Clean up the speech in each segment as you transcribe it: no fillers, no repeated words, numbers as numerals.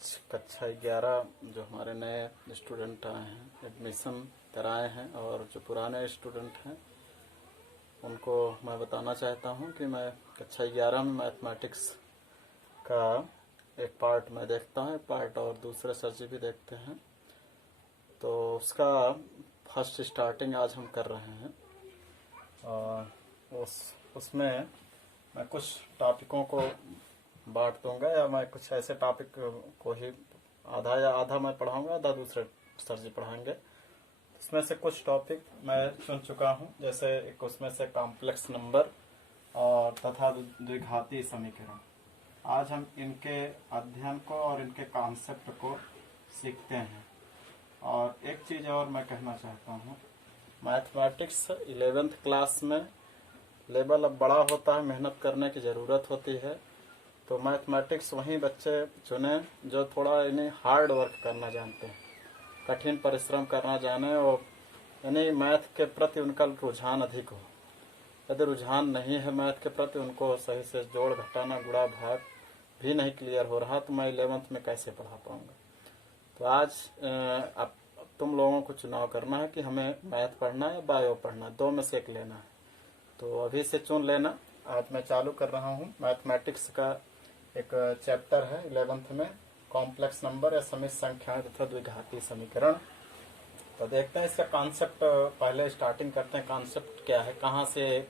आज कक्षा 11 जो हमारे नए स्टूडेंट आए हैं एडमिशन कराए हैं और जो पुराने स्टूडेंट हैं उनको मैं बताना चाहता हूं कि मैं कक्षा 11 में मैथमेटिक्स का एक पार्ट मैं देखता हूं, एक पार्ट और दूसरे सर जी भी देखते हैं। तो उसका फर्स्ट स्टार्टिंग आज हम कर रहे हैं और उसमें मैं कुछ टॉपिकों को बांट दूंगा या मैं कुछ ऐसे टॉपिक को ही आधा मैं पढ़ाऊंगा, आधा दूसरे सर जी पढ़ाएंगे। उसमें से कुछ टॉपिक मैं चुन चुका हूं, जैसे एक उसमें से कॉम्प्लेक्स नंबर और तथा द्विघाती समीकरण। आज हम इनके अध्ययन को और इनके कॉन्सेप्ट को सीखते हैं। और एक चीज़ और मैं कहना चाहता हूं, मैथमेटिक्स 11th क्लास में लेवल अब बड़ा होता है, मेहनत करने की ज़रूरत होती है। तो मैथमेटिक्स वहीं बच्चे चुने जो थोड़ा इन्हें हार्ड वर्क करना जानते हैं, कठिन परिश्रम करना जाने और यानी मैथ के प्रति उनका रुझान अधिक हो। यदि रुझान नहीं है मैथ के प्रति, उनको सही से जोड़ घटाना गुणा भाग भी नहीं क्लियर हो रहा, तो मैं 11th में कैसे पढ़ा पाऊंगा। तो आज अब तुम लोगों को चुनाव करना है कि हमें मैथ पढ़ना है या बायो पढ़ना है, दो में से एक लेना है। तो अभी से चुन लेना। आज मैं चालू कर रहा हूँ मैथमेटिक्स का एक चैप्टर है 11th में, कॉम्प्लेक्स नंबर या समित संख्याएं तथा द्विघाती समीकरण। तो देखते हैं इसका कॉन्सेप्ट, पहले स्टार्टिंग करते हैं कॉन्सेप्ट क्या है, कहाँ से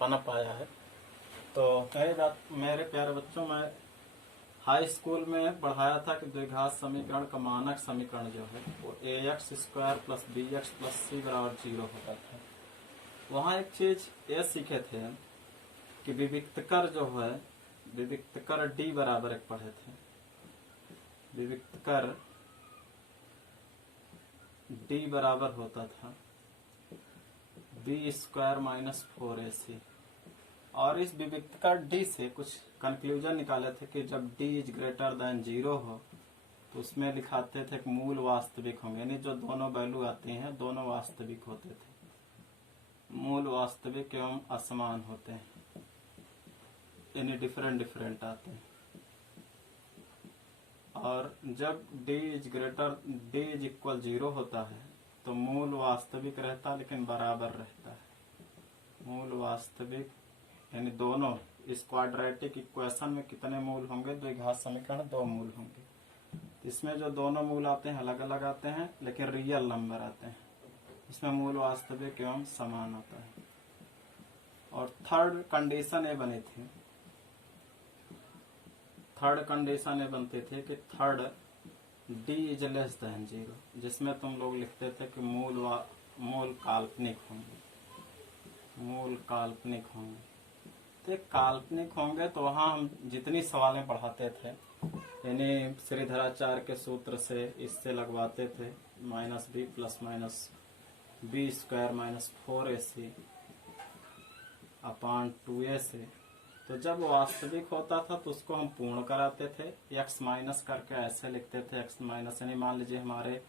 पनप आया है। तो मेरे प्यारे बच्चों, मैं हाई स्कूल में पढ़ाया था कि द्विघात समीकरण का मानक समीकरण जो है वो ax² + bx + c = 0 होता था। वहाँ एक चीज ये सीखे थे कि विविक्तकर जो है, विविक्तकर d बराबर एक पढ़े थे, विविक्तकर d बराबर होता था b² - 4ac। और इस विविक्तकर d से कुछ कंक्लूजन निकाले थे कि जब d > 0 हो तो उसमें लिखाते थे कि मूल वास्तविक होंगे, यानी जो दोनों वैल्यू आती हैं दोनों वास्तविक होते थे, मूल वास्तविक एवं असमान होते हैं, यानी डिफरेंट आते हैं। और जब d = 0 होता है तो मूल वास्तविक रहता लेकिन बराबर रहता है। मूल वास्तविक यानी दोनों, इस क्वाड्रेटिक इक्वेशन में कितने मूल होंगे, द्विघात समीकरण 2 मूल होंगे। इसमें जो दोनों मूल आते हैं अलग अलग आते हैं लेकिन रियल नंबर आते हैं, इसमें मूल वास्तविक एवं समान आता है। और थर्ड कंडीशन ये बनी थी, थर्ड कंडीशन ये बनती थी कि थर्ड d > 0, जिसमें तुम लोग लिखते थे कि मूल काल्पनिक होंगे, मूल काल्पनिक होंगे। तो काल्पनिक होंगे तो वहां हम जितनी सवालें पढ़ाते थे, यानी श्रीधराचार्य के सूत्र से इससे लगवाते थे -b + -b² - 4ac / 2a से। तो जब वास्तविक होता था तो उसको हम पूर्ण कराते थे, x माइनस करके ऐसे लिखते थे, x माइनस यानी मान लीजिए हमारे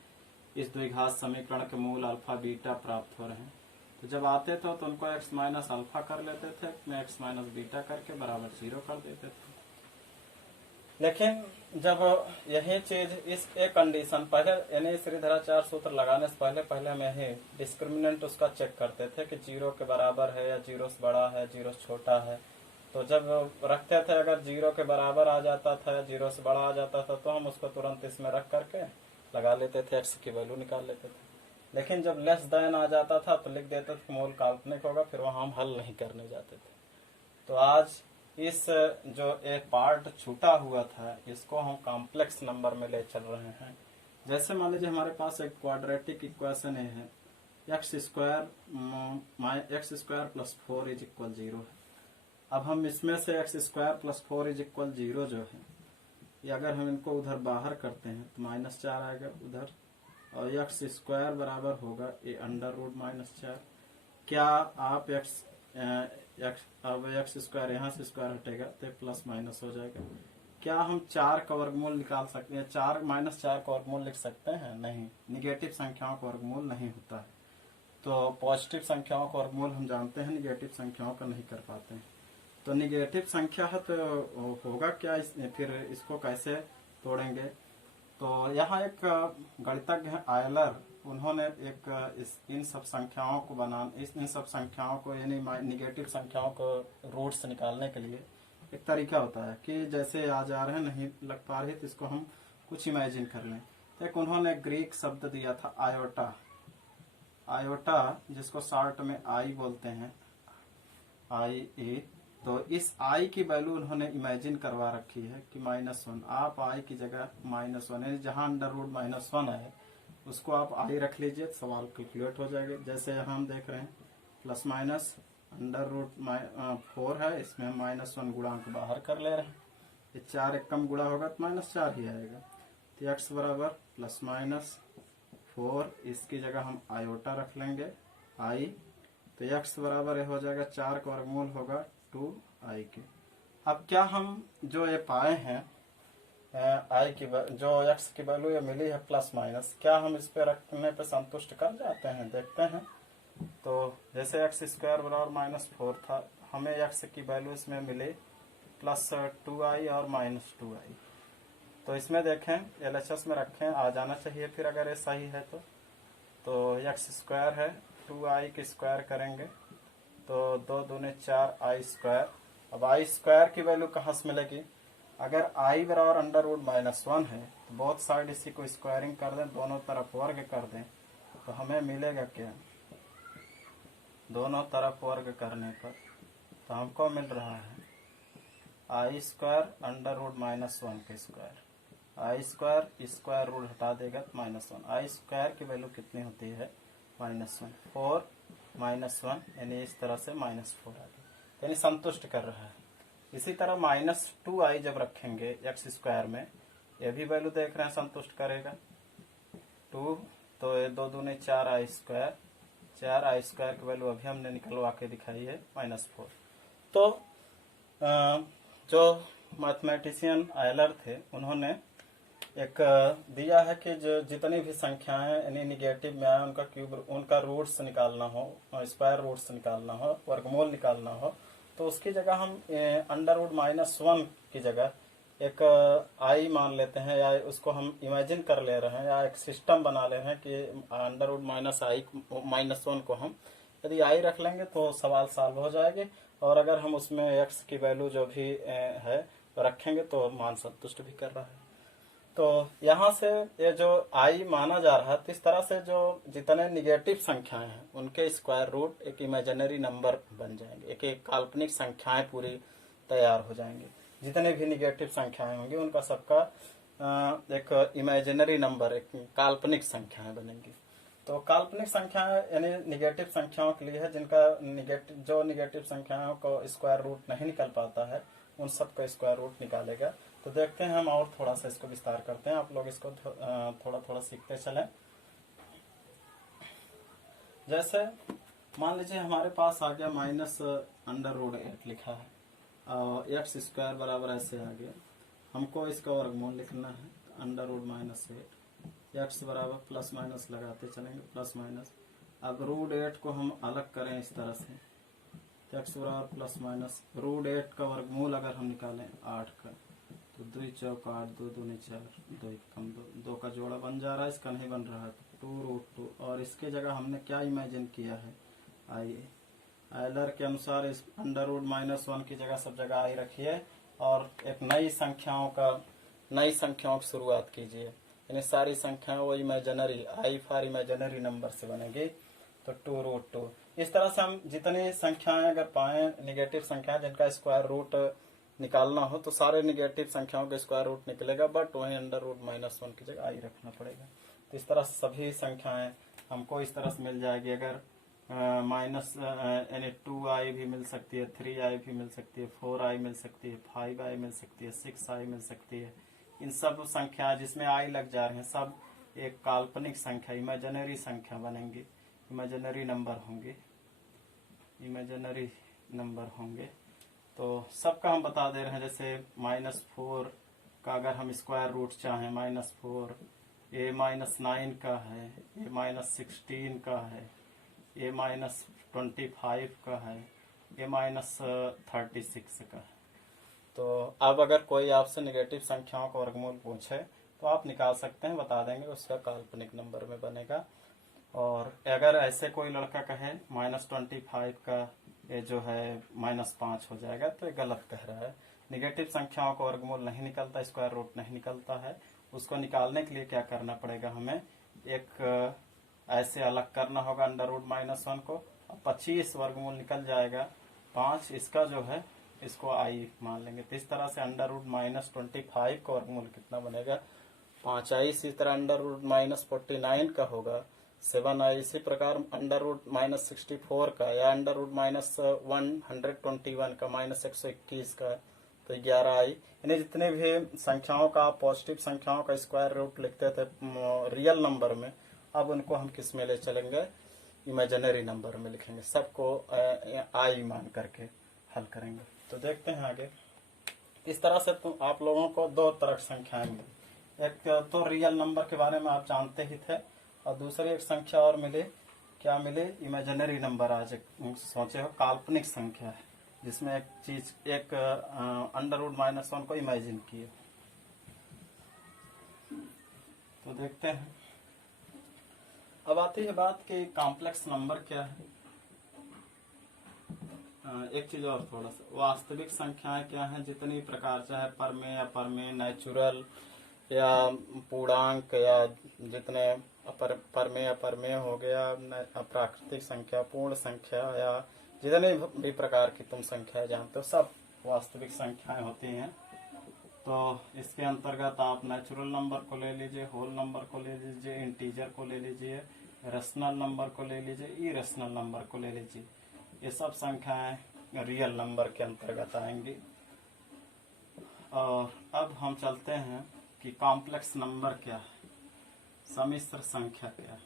इस द्विघात समीकरण के मूल अल्फा बीटा प्राप्त हो रहे हैं, तो जब आते थे तो उनको x माइनस अल्फा कर लेते थे, में x माइनस बीटा करके बराबर 0 कर देते थे। लेकिन जब यही चीज इस एक कंडीशन पहले, यानी श्रीधराचार्य सूत्र लगाने से पहले हम यही डिस्क्रिमिनेंट उसका चेक करते थे कि 0 के बराबर है या 0 से बड़ा है, 0 से छोटा है। तो जब रखते थे अगर 0 के बराबर आ जाता था या 0 से बड़ा आ जाता था तो हम उसको तुरंत इसमें रख करके लगा लेते थे, x की वैल्यू निकाल लेते थे। लेकिन जब लेस देन आ जाता था तो लिख देते थे मूल काल्पनिक होगा, फिर वहां हम हल नहीं करने जाते थे। तो आज इस जो एक पार्ट छूटा हुआ था इसको हम कॉम्प्लेक्स नंबर में ले चल रहे हैं। जैसे मान लीजिए हमारे पास एक क्वाड्रेटिक इक्वेशन है, x² + 4 = 0 है। अब हम इसमें से x² + 4 = 0 जो है, ये अगर हम इनको उधर बाहर करते हैं तो -4 आएगा उधर, और x² बराबर होगा ये √-4। क्या आप अब x² यहाँ से स्क्वायर हटेगा तो प्लस माइनस हो जाएगा। क्या हम 4 का वर्गमूल निकाल सकते हैं, 4 - 4 का वर्गमूल लिख सकते हैं? नहीं, निगेटिव संख्याओं का वर्गमूल नहीं होता है। तो पॉजिटिव संख्याओं का वर्गमूल हम जानते हैं, निगेटिव संख्याओं का नहीं कर पाते हैं। तो निगेटिव संख्या है तो होगा क्या, फिर इसको कैसे तोड़ेंगे? तो यहाँ एक गणितज्ञ है आयलर, उन्होंने इन सब संख्याओं को इन सब संख्याओं को यानी निगेटिव संख्याओं को रूट्स निकालने के लिए एक तरीका होता है कि जैसे आ जा रहे हैं नहीं लग पा रही तो इसको हम कुछ इमेजिन कर लें। तो एक उन्होंने ग्रीक शब्द दिया था आयोटा, आयोटा जिसको शॉर्ट में आई बोलते हैं, आई। तो इस आई की वैल्यू उन्होंने इमेजिन करवा रखी है कि -1। आप आई की जगह -1 यानी जहां √-1 है उसको आप आई रख लीजिए, सवाल कैलकुलेट हो जाएगा। जैसे यहाँ हम देख रहे हैं प्लस माइनस √4 है, इसमें हम -1 गुणांक बाहर कर ले रहे हैं। ये 4 एक कम गुणा होगा तो -4 ही आएगा। तो x बराबर +-4, इसकी जगह हम आयोटा रख लेंगे आई। तो x बराबर हो जाएगा 4 का वर्गमूल होगा 2i के। अब क्या हम जो ये पाए हैं आई की जो x की वैल्यू ये मिली है +-, क्या हम इस पे रखने पे संतुष्ट कर जाते हैं? देखते हैं। तो जैसे x² बराबर -4 था, हमें x की वैल्यू इसमें मिली +2i और -2i। तो इसमें देखें LHS में रखें, आ जाना चाहिए फिर अगर ये सही है तो x² है, 2i की स्क्वायर करेंगे तो 2 दूने 4 i²। अब i² की वैल्यू कहाँ से मिलेगी? अगर i बराबर √-1 है तो बोथ साइड इसी को स्क्वायरिंग कर दें, दोनों तरफ वर्ग कर दें, तो हमें मिलेगा क्या? दोनों तरफ वर्ग करने पर तो हमको मिल रहा है i² √-1 के स्क्वायर। i² स्क्वायर रूट हटा देगा तो -1। i² की वैल्यू कितनी होती है? -1। 4 -1 यानी इस तरह से -4 आ गया, यानी संतुष्ट कर रहा है। इसी तरह -2i जब रखेंगे x² में, ये भी वैल्यू देख रहे हैं संतुष्ट करेगा 2। तो ये 2 दूने 4i², 4i² की वैल्यू अभी हमने निकलवा के दिखाई है -4। तो जो मैथमेटिशियन आयलर थे उन्होंने एक दिया है कि जो जितनी भी संख्याएं यानी निगेटिव में आए उनका क्यूब, उनका रूट्स निकालना हो, स्क्वायर रूट्स निकालना हो, वर्गमूल निकालना हो, तो उसकी जगह हम √-1 की जगह एक आई मान लेते हैं, या उसको हम इमेजिन कर ले रहे हैं, या एक सिस्टम बना ले रहे हैं कि √-1 को हम यदि आई रख लेंगे तो सवाल सॉल्व हो जाएगी, और अगर हम उसमें x की वैल्यू जो भी है रखेंगे तो मान संतुष्ट भी कर रहा है। तो यहाँ से ये जो i माना जा रहा है, तो इस तरह से जो जितने निगेटिव संख्याएं हैं उनके स्क्वायर रूट एक इमेजिनरी नंबर बन जाएंगे, एक एक काल्पनिक संख्याएं पूरी तैयार हो जाएंगी। जितने भी निगेटिव संख्याएं होंगी उनका सबका एक इमेजिनरी नंबर, एक काल्पनिक संख्याएं बनेंगी। तो काल्पनिक संख्याएं यानी निगेटिव संख्याओं के लिए है, जिनका निगेटिव संख्याओं को स्क्वायर रूट नहीं निकल पाता है, उन सबका स्क्वायर रूट निकालेगा। तो देखते हैं हम और थोड़ा सा इसको विस्तार करते हैं, आप लोग इसको थोड़ा थोड़ा सीखते चलें। जैसे मान लीजिए हमारे पास आ गया -√8 लिखा है, x² बराबर ऐसे आ गया, हमको इसका वर्गमूल लिखना है √-8, x बराबर +- लगाते चलेंगे, +-। अब √8 को हम अलग करें इस तरह से, तो x बराबर +- √8 का वर्गमूल अगर हम निकालें 8 का, तो 2 चौक 8, 2 दूनी 4, 2 कम 2 का जोड़ा बन जा रहा है, इसका नहीं बन रहा है तो 2√2। और इसके जगह हमने क्या इमेजिन किया है? आइए आयलर के अनुसार इस √-1 की जगह सब जगह आई रखिए और एक नई संख्याओं की शुरुआत कीजिए, यानी सारी संख्याएं वो imaginary I for imaginary number से बनेगी। तो 2√2 इस तरह से हम जितनी संख्याएं अगर पाए निगेटिव संख्याएं जिनका स्क्वायर रूट निकालना हो तो सारे निगेटिव संख्याओं का स्क्वायर रूट निकलेगा, बट वहीं √-1 की जगह आई रखना पड़ेगा। तो इस तरह से सभी संख्याएं हमको इस तरह से मिल जाएगी। अगर माइनस यानी 2i भी मिल सकती है, 3i भी मिल सकती है, 4i मिल सकती है, 5i मिल सकती है, 6i मिल सकती है। इन सब संख्या जिसमें i लग जा रहे हैं सब एक काल्पनिक संख्या, इमेजिनरी संख्या बनेंगी, इमेजिनरी नंबर होंगे। तो सबका हम बता दे रहे हैं। जैसे -4 का अगर हम स्क्वायर रूट चाहें, -4, a -9 का है, a -16 का है, a -25 का है, a -36 का है। तो अब अगर कोई आपसे निगेटिव संख्याओं का वर्गमूल पूछे तो आप निकाल सकते हैं, बता देंगे, उसका काल्पनिक नंबर में बनेगा। और अगर ऐसे कोई लड़का कहे -25 का ये जो है -5 हो जाएगा, तो ये गलत कह रहा है। निगेटिव संख्याओं का वर्गमूल नहीं निकलता, स्क्वायर रूट नहीं निकलता है। उसको निकालने के लिए क्या करना पड़ेगा, हमें एक ऐसे अलग करना होगा √-1 को। 25 वर्गमूल निकल जाएगा 5, इसका जो है इसको आई मान लेंगे। तो इस तरह से √-25 का वर्गमूल कितना बनेगा, 5i। इसी तरह √-49 का होगा 7i। इसी प्रकार √-64 का या √-121 का -121 का तो 11i। यानी जितने भी संख्याओं का पॉजिटिव संख्याओं का स्क्वायर रूट लिखते थे रियल नंबर में, अब उनको हम किस में ले चलेंगे, इमेजिनरी नंबर में लिखेंगे। सबको आई मान करके हल करेंगे। तो देखते हैं आगे। इस तरह से तो आप लोगों को दो तरह की संख्याएं मिली। एक तो रियल नंबर के बारे में आप जानते ही थे, और दूसरी एक संख्या और मिले, क्या मिले, इमेजिनरी नंबर। आज सोचे हो काल्पनिक संख्या है जिसमें एक चीज, एक √-1 को इमेजिन किए। तो देखते हैं। अब आती है बात कि कॉम्प्लेक्स नंबर क्या है। एक चीज और थोड़ा सा, वास्तविक संख्याएं क्या हैं, जितनी प्रकार चाहे परमेय, अपरमेय, नेचुरल या पूर्णांक, या जितने परमेय अपरमेय हो गया, प्राकृतिक संख्या, पूर्ण संख्या, या जितने भी प्रकार की तुम संख्या जानते हो, सब वास्तविक संख्याएं होती हैं। तो इसके अंतर्गत आप नेचुरल नंबर को ले लीजिए, होल नंबर को ले लीजिए, इंटीजर को ले लीजिए, रेशनल नंबर को ले लीजिए, इरेशनल नंबर को ले लीजिए। ये सब संख्याएं रियल नंबर के अंतर्गत आएंगी। और अब हम चलते हैं कि कॉम्प्लेक्स नंबर क्या है, सम्मिश्र संख्या क्या है।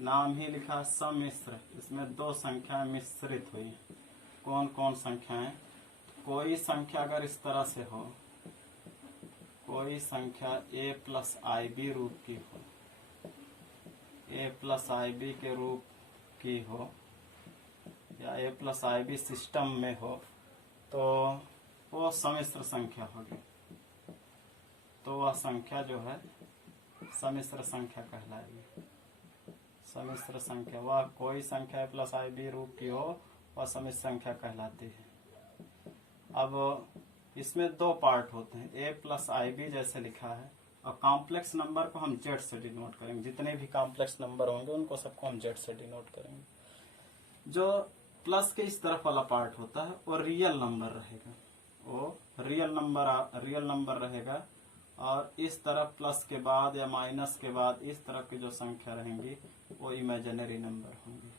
नाम ही लिखा सम्मिश्र, इसमें दो संख्याएं मिश्रित हुई। कौन कौन संख्याएं, कोई संख्या अगर इस तरह से हो, कोई संख्या a+ib रूप की हो, a+ib के रूप की हो, या a+ib सिस्टम में हो, तो वो सम्मिश्र संख्या होगी। तो वह संख्या जो है सम्मिश्र संख्या कहलाएगी। सम्मिश्र संख्या, वह कोई संख्या a+ib रूप की हो, वह सम्मिश्र संख्या कहलाती है। अब इसमें दो पार्ट होते हैं, a+ib जैसे लिखा है, और कॉम्प्लेक्स नंबर को हम z से डिनोट करेंगे। जितने भी कॉम्प्लेक्स नंबर होंगे उनको सबको हम z से डिनोट करेंगे। जो प्लस के इस तरफ वाला पार्ट होता है वो रियल नंबर रहेगा, वो रियल नंबर रहेगा। और इस तरफ प्लस के बाद या माइनस के बाद इस तरफ की जो संख्या रहेंगी वो इमेजिनरी नंबर होंगी,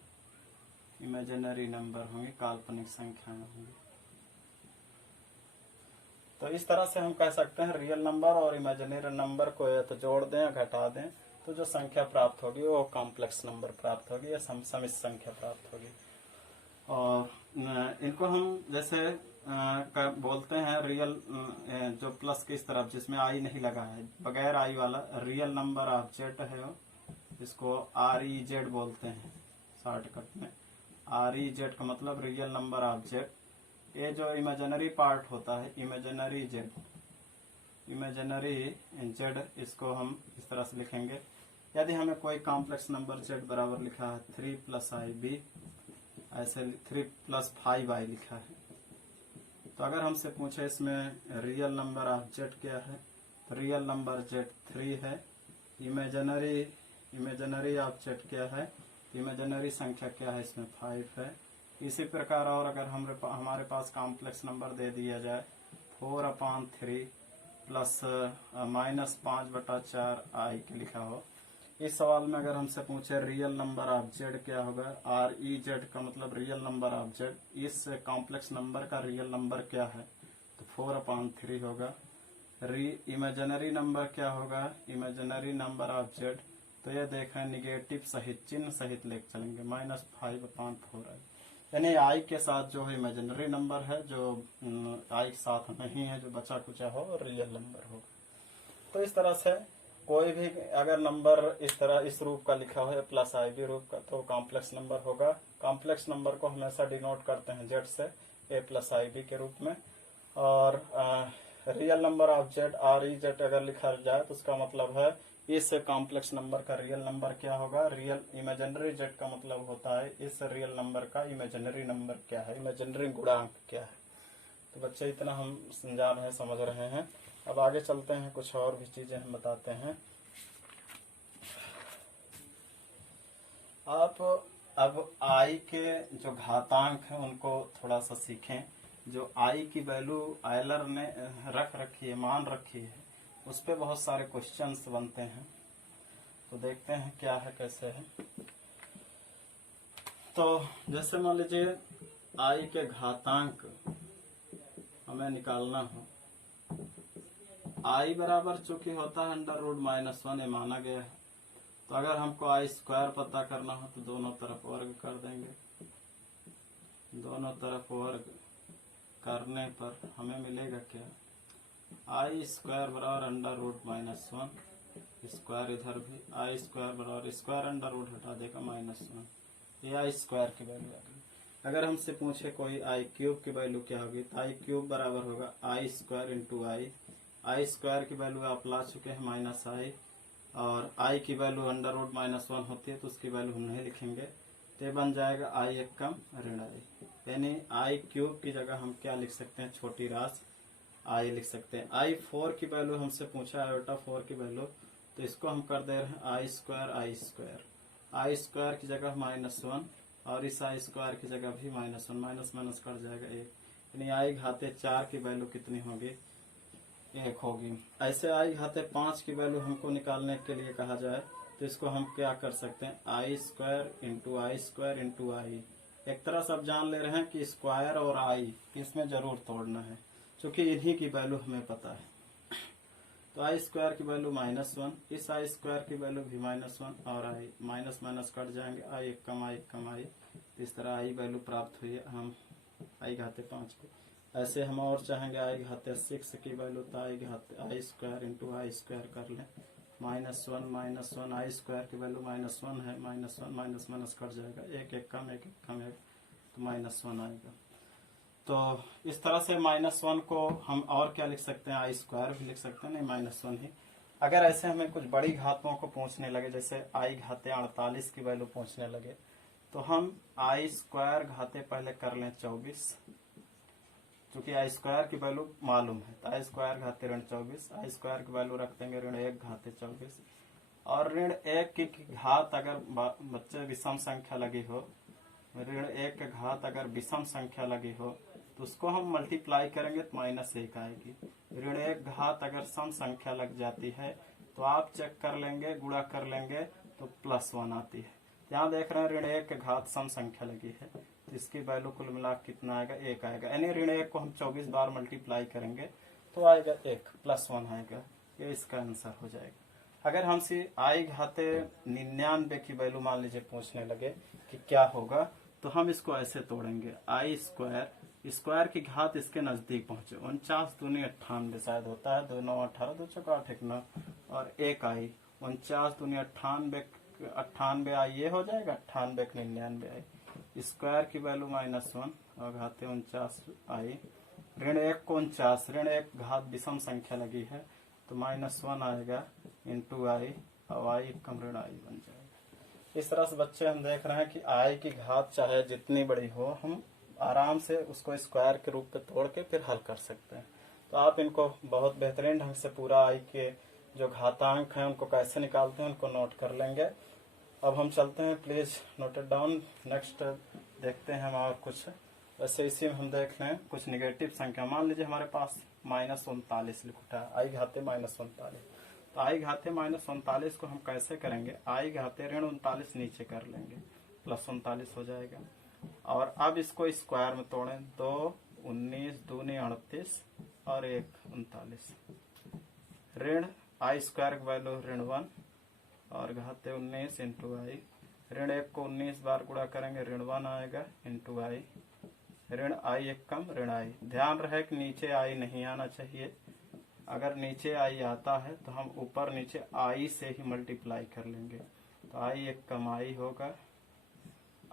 इमेजिनरी नंबर होंगी, काल्पनिक संख्याएं होंगी। तो इस तरह से हम कह सकते हैं रियल नंबर और इमेजिनरी नंबर को या तो जोड़ दें या घटा दें, तो जो संख्या प्राप्त होगी वो कॉम्प्लेक्स नंबर प्राप्त होगी या सम्मिश्र संख्या प्राप्त होगी। और इनको हम जैसे बोलते हैं रियल, जो प्लस की इस तरफ जिसमें आई नहीं लगा है, बगैर आई वाला रियल नंबर ऑफ जेड है, इसको REZ बोलते हैं शॉर्टकट में। REZ का मतलब रियल नंबर ऑफ जेड। ये जो इमेजिनरी पार्ट होता है, इमेजिनरी जेड, इसको हम इस तरह से लिखेंगे। यदि हमें कोई कॉम्प्लेक्स नंबर जेड बराबर लिखा है 3+ib, ऐसे 3+5i लिखा है, तो अगर हमसे पूछे इसमें रियल नंबर ऑफ जेड क्या है, तो रियल नंबर जेड 3 है। इमेजिनरी ऑफ जेड क्या है, इमेजिनरी संख्या क्या है, इसमें 5 है। इसी प्रकार और अगर हमारे पास कॉम्प्लेक्स नंबर दे दिया जाए 4/3 प्लस -5/4i के लिखा हो, इस सवाल में अगर हमसे पूछे रियल नंबर ऑफ जेड क्या होगा, REZ का मतलब रियल नंबर ऑफ जेड, इस कॉम्प्लेक्स नंबर का रियल नंबर क्या है, तो 4/3 होगा। इमेजिनरी नंबर क्या होगा, इमेजिनरी नंबर ऑफ जेड, तो ये देखें निगेटिव सहित, चिन्ह सहित लेकर चलेंगे, -5/4i। यानी आई के साथ जो है इमेजिनरी नंबर है, जो आई के साथ नहीं है, जो बचा कुचा हो, रियल नंबर होगा। तो इस तरह से कोई भी अगर नंबर इस तरह इस रूप का लिखा हो +ib रूप का, तो कॉम्प्लेक्स नंबर होगा। कॉम्प्लेक्स नंबर को हमेशा डिनोट करते हैं जेड से, a+ib के रूप में। और real number of Z R E Z अगर लिखा जाए तो उसका मतलब है इस कॉम्प्लेक्स नंबर का रियल नंबर क्या होगा। रियल इमेजिनरी जेड का मतलब होता है इस रियल नंबर का इमेजिनरी नंबर क्या है, इमेजिनरी गुणांक क्या है। तो बच्चे इतना हम समझा रहे हैं, समझ रहे हैं। अब आगे चलते हैं, कुछ और भी चीजें हम बताते हैं। आप अब आई के जो घातांक हैं उनको थोड़ा सा सीखें। जो आई की वैल्यू आयलर ने रख रखी है, मान रखी है, उस पे बहुत सारे क्वेश्चंस बनते हैं। तो देखते हैं क्या है, कैसे है। तो जैसे मान लीजिए आई के घातांक हमें निकालना हो। आई बराबर चूंकि होता है √-1 ये माना गया है। तो अगर हमको आई स्क्वायर पता करना हो तो दोनों तरफ वर्ग कर देंगे। दोनों तरफ वर्ग करने पर हमें मिलेगा क्या, आई स्क्वायर बराबर √-1, स्क्वायर इधर भी आई स्क्वायर बराबर स्क्वायर अंडर रूट हटा देगा -1, ये आई स्क्वायर की वैल्यू आ गई। अगर हमसे पूछे कोई आई क्यूब की वैल्यू क्या होगी, तो आई क्यूब बराबर होगा आई स्क्वायर इंटू आई स्क्वायर की वैल्यू आप ला चुके हैं -i, और आई की वैल्यू √-1 होती है तो उसकी वैल्यू हम नहीं लिखेंगे, तो बन जाएगा आई एक कम ऋण आई। यानी आई क्यूब की जगह हम क्या लिख सकते हैं, छोटी राशि आई लिख सकते हैं। आई 4 की वैल्यू हमसे पूछा है, आयोटा 4 की वैल्यू, तो इसको हम कर दे रहे हैं आई स्क्वायर की जगह -1, और इस आई स्क्वायर की जगह भी -1, माइनस कट जाएगा 1, यानी आई घाते 4 की वैल्यू कितनी होगी, 1 होगी। ऐसे आई घाते 5 की वैल्यू हमको निकालने के लिए कहा जाए तो इसको हम क्या कर सकते हैं, आई स्क्वायर इंटू आई। एक तरह से आप जान ले रहे हैं कि स्क्वायर और आई इसमें जरूर तोड़ना है, क्योंकि इन्हीं की वैल्यू हमें पता है। तो आई स्क्वायर की वैल्यू -1, इस आई स्क्वायर की वैल्यू भी -1, और आई माइनस कट जाएंगे, आई एक कम आई, इस तरह आई वैल्यू प्राप्त हुई है हम आई घाते 5 की। ऐसे हम और चाहेंगे आई घाते 6 की वैल्यू, तो आई स्क्वायर इंटू आई स्क्वायर कर लें, -1 आई स्क्वायर की वैल्यू -1 है, माइनस कट जाएगा, एक कम एक, तो -1 आएगा। तो इस तरह से -1 को हम और क्या लिख सकते हैं, आई स्क्वायर भी लिख सकते हैं, नहीं -1 ही। अगर ऐसे हमें कुछ बड़ी घातों को पूछने लगे, जैसे आई घाते 48 की वैल्यू पूछने लगे, तो हम आई स्क्वायर घाते पहले कर लें 24, क्योंकि आई स्क्वायर की वैल्यू मालूम है, तो आई स्क्वायर घाते ऋण 24, आई स्क्वायर की वैल्यू रख देंगे ऋण 1 घाते 24, और ऋण 1 की घात अगर बच्चे विषम संख्या लगी हो, ऋण 1 की घात अगर विषम संख्या लगी हो तो उसको हम मल्टीप्लाई करेंगे तो -1 आएगी। ऋण 1 घात अगर सम संख्या लग जाती है तो आप चेक कर लेंगे, गुणा कर लेंगे तो +1 आती है। यहाँ देख रहे हैं ऋण 1 की घात सम संख्या लगी है, तो इसकी वैल्यू कुल मिला कितना आएगा, 1 आएगा। यानी ऋण 1 को हम 24 बार मल्टीप्लाई करेंगे तो आएगा 1, +1 आएगा, ये इसका आंसर हो जाएगा। अगर हमसे आई घाते 99 की वैल्यू मान लीजिए पूछने लगे कि क्या होगा, तो हम इसको ऐसे तोड़ेंगे, आई स्क्वायर की घात इसके नजदीक पहुंचे, 49 दूनी 98 शायद होता है, 2 9 18, 2 चौका 8 9, और 1 आई, 49 दूनी 98 आई, ये हो जाएगा 98 99 आई। स्क्वायर की वैल्यू -1 और घाते 49 आई, ऋण 1 को 49, ऋण 1 घात विषम संख्या लगी है तो -1 आएगा इंटू आई, और आई कम ऋण आई बन जाएगा। इस तरह से बच्चे हम देख रहे हैं कि आई की घात चाहे जितनी बड़ी हो, हम आराम से उसको स्क्वायर के रूप में तोड़ के फिर हल कर सकते हैं। तो आप इनको बहुत बेहतरीन ढंग से पूरा आई के जो घातांक हैं उनको कैसे निकालते हैं उनको नोट कर लेंगे। अब हम चलते हैं, please note it down. Next देखते हैं हम और कुछ, वैसे इसी में हम देख लें कुछ निगेटिव संख्या। मान लीजिए हमारे पास -39 लिखा है, आई घाते -39, तो आई घाते -39 को हम कैसे करेंगे, आई घाते ऋण 39 नीचे कर लेंगे, +39 हो जाएगा। और अब इसको स्क्वायर में तोड़ें, 2 19 दूनी 38 और 1 39, ऋण आई स्क्वायर की वैल्यू ऋण 1 और घाते 19 इंटू आई, ऋण 1 को 19 बार गुणा करेंगे, ऋण 1 आएगा इंटू आई, ऋण आई एक कम ऋण आई। ध्यान रहे कि नीचे आई नहीं आना चाहिए, अगर नीचे आई आता है तो हम ऊपर नीचे आई से ही मल्टीप्लाई कर लेंगे, तो आई एक कम आई होगा,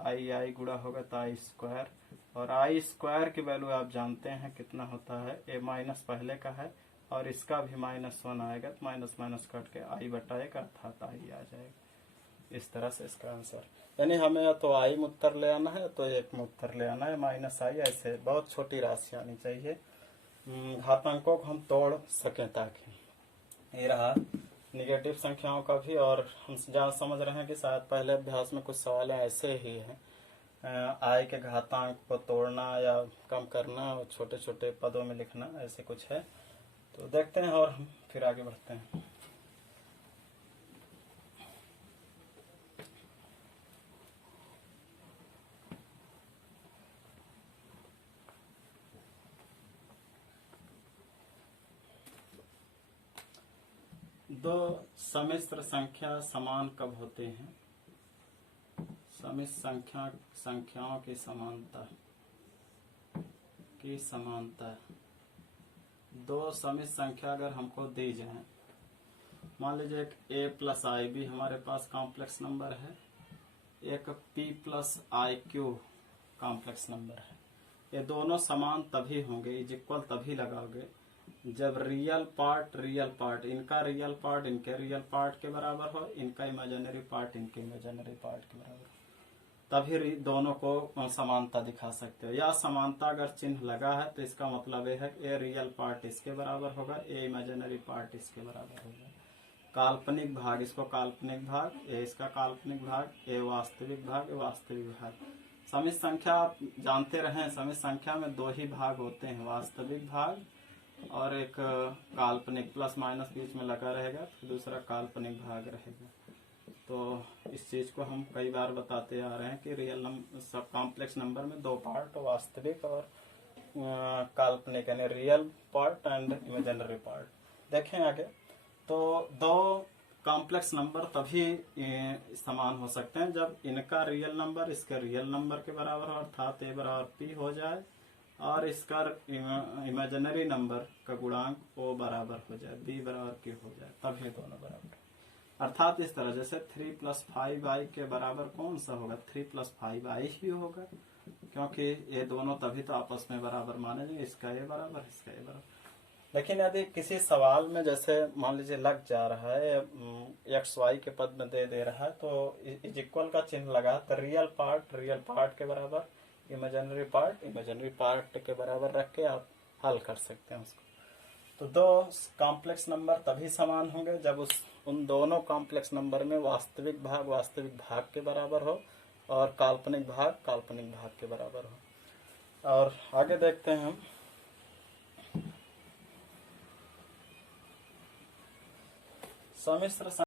आई गुणा होगा तो आई स्क्वायर, और आई स्क्वायर की वैल्यू आप जानते हैं कितना होता है, ए माइनस पहले का है और इसका भी -1 आएगा तो माइनस माइनस कट के आई बटा एक अर्थात आई आ जाएगा। इस तरह से इसका आंसर, यानी हमें या तो आई में उत्तर ले आना है तो एक में उत्तर ले आना है, माइनस आई, ऐसे बहुत छोटी राशि आनी चाहिए घातांकों को हम तोड़ सकें। ताकि ये रहा निगेटिव संख्याओं का भी, और हम जहाँ समझ रहे हैं कि शायद पहले अभ्यास में कुछ सवाल ऐसे ही हैं, आई के घातांक को तोड़ना या कम करना और छोटे छोटे पदों में लिखना, ऐसे कुछ है। तो देखते हैं और हम फिर आगे बढ़ते हैं। दो सम्मिश्र संख्या समान कब होते हैं? सम्मिश्र संख्याओं की समानता दो सम्मिश्र संख्या अगर हमको दी जाए, मान लीजिए एक a प्लस आई बी हमारे पास कॉम्प्लेक्स नंबर है, एक p plus I Q complex number है। ये दोनों समान तभी होंगे, इज इक्वल तभी लगाओगे जब रियल पार्ट इनका रियल पार्ट इनके रियल पार्ट के बराबर हो, इनका इमेजिनरी पार्ट इनके इमेजिनरी पार्ट के बराबर हो, तभी दोनों को समानता दिखा सकते हो। या समानता अगर चिन्ह लगा है तो इसका मतलब ये है कि ए रियल पार्ट इसके बराबर होगा, ए इमेजिनरी पार्ट इसके बराबर होगा। काल्पनिक भाग, इसको काल्पनिक भाग, ए इसका काल्पनिक भाग, ए वास्तविक भाग, ए वास्तविक भाग। समिश्र संख्या आप जानते रहे, समिश्र संख्या में दो ही भाग होते हैं, वास्तविक भाग और एक काल्पनिक, प्लस माइनस बीच में लगा रहेगा, फिर दूसरा काल्पनिक भाग रहेगा। तो इस चीज को हम कई बार बताते आ रहे हैं कि रियल नंबर, सब कॉम्प्लेक्स नंबर में दो पार्ट, वास्तविक और काल्पनिक, यानी real part and imaginary part. देखें आगे, तो दो कॉम्प्लेक्स नंबर तभी समान हो सकते हैं जब इनका रियल नंबर इसके रियल नंबर के बराबर हो, अर्थात ए बराबर पी हो जाए और इसका इमेजिनरी नंबर का गुणांक ओ बराबर हो जाए, बी बराबर क्यू हो जाए, तभी दोनों बराबर। अर्थात इस तरह जैसे 3 + 5i के बराबर कौन सा होगा, 3 + 5i ही होगा, क्योंकि ये दोनों तभी तो आपस में बराबर माने जाएंगे, इसका ये बराबर इसका ये बराबर। लेकिन यदि किसी सवाल में जैसे मान लीजिए लग जा रहा है एक्स वाई के पद में दे रहा है, तो इज इक्वल का चिन्ह लगा तो रियल पार्ट के बराबर, इमेजिनरी पार्ट के बराबर रख के आप हल कर सकते हैं उसको। तो दो कॉम्प्लेक्स नंबर तभी समान होंगे जब उन दोनों कॉम्प्लेक्स नंबर में वास्तविक भाग के बराबर हो और काल्पनिक भाग के बराबर हो। और आगे देखते हैं हम, सम्मिश्र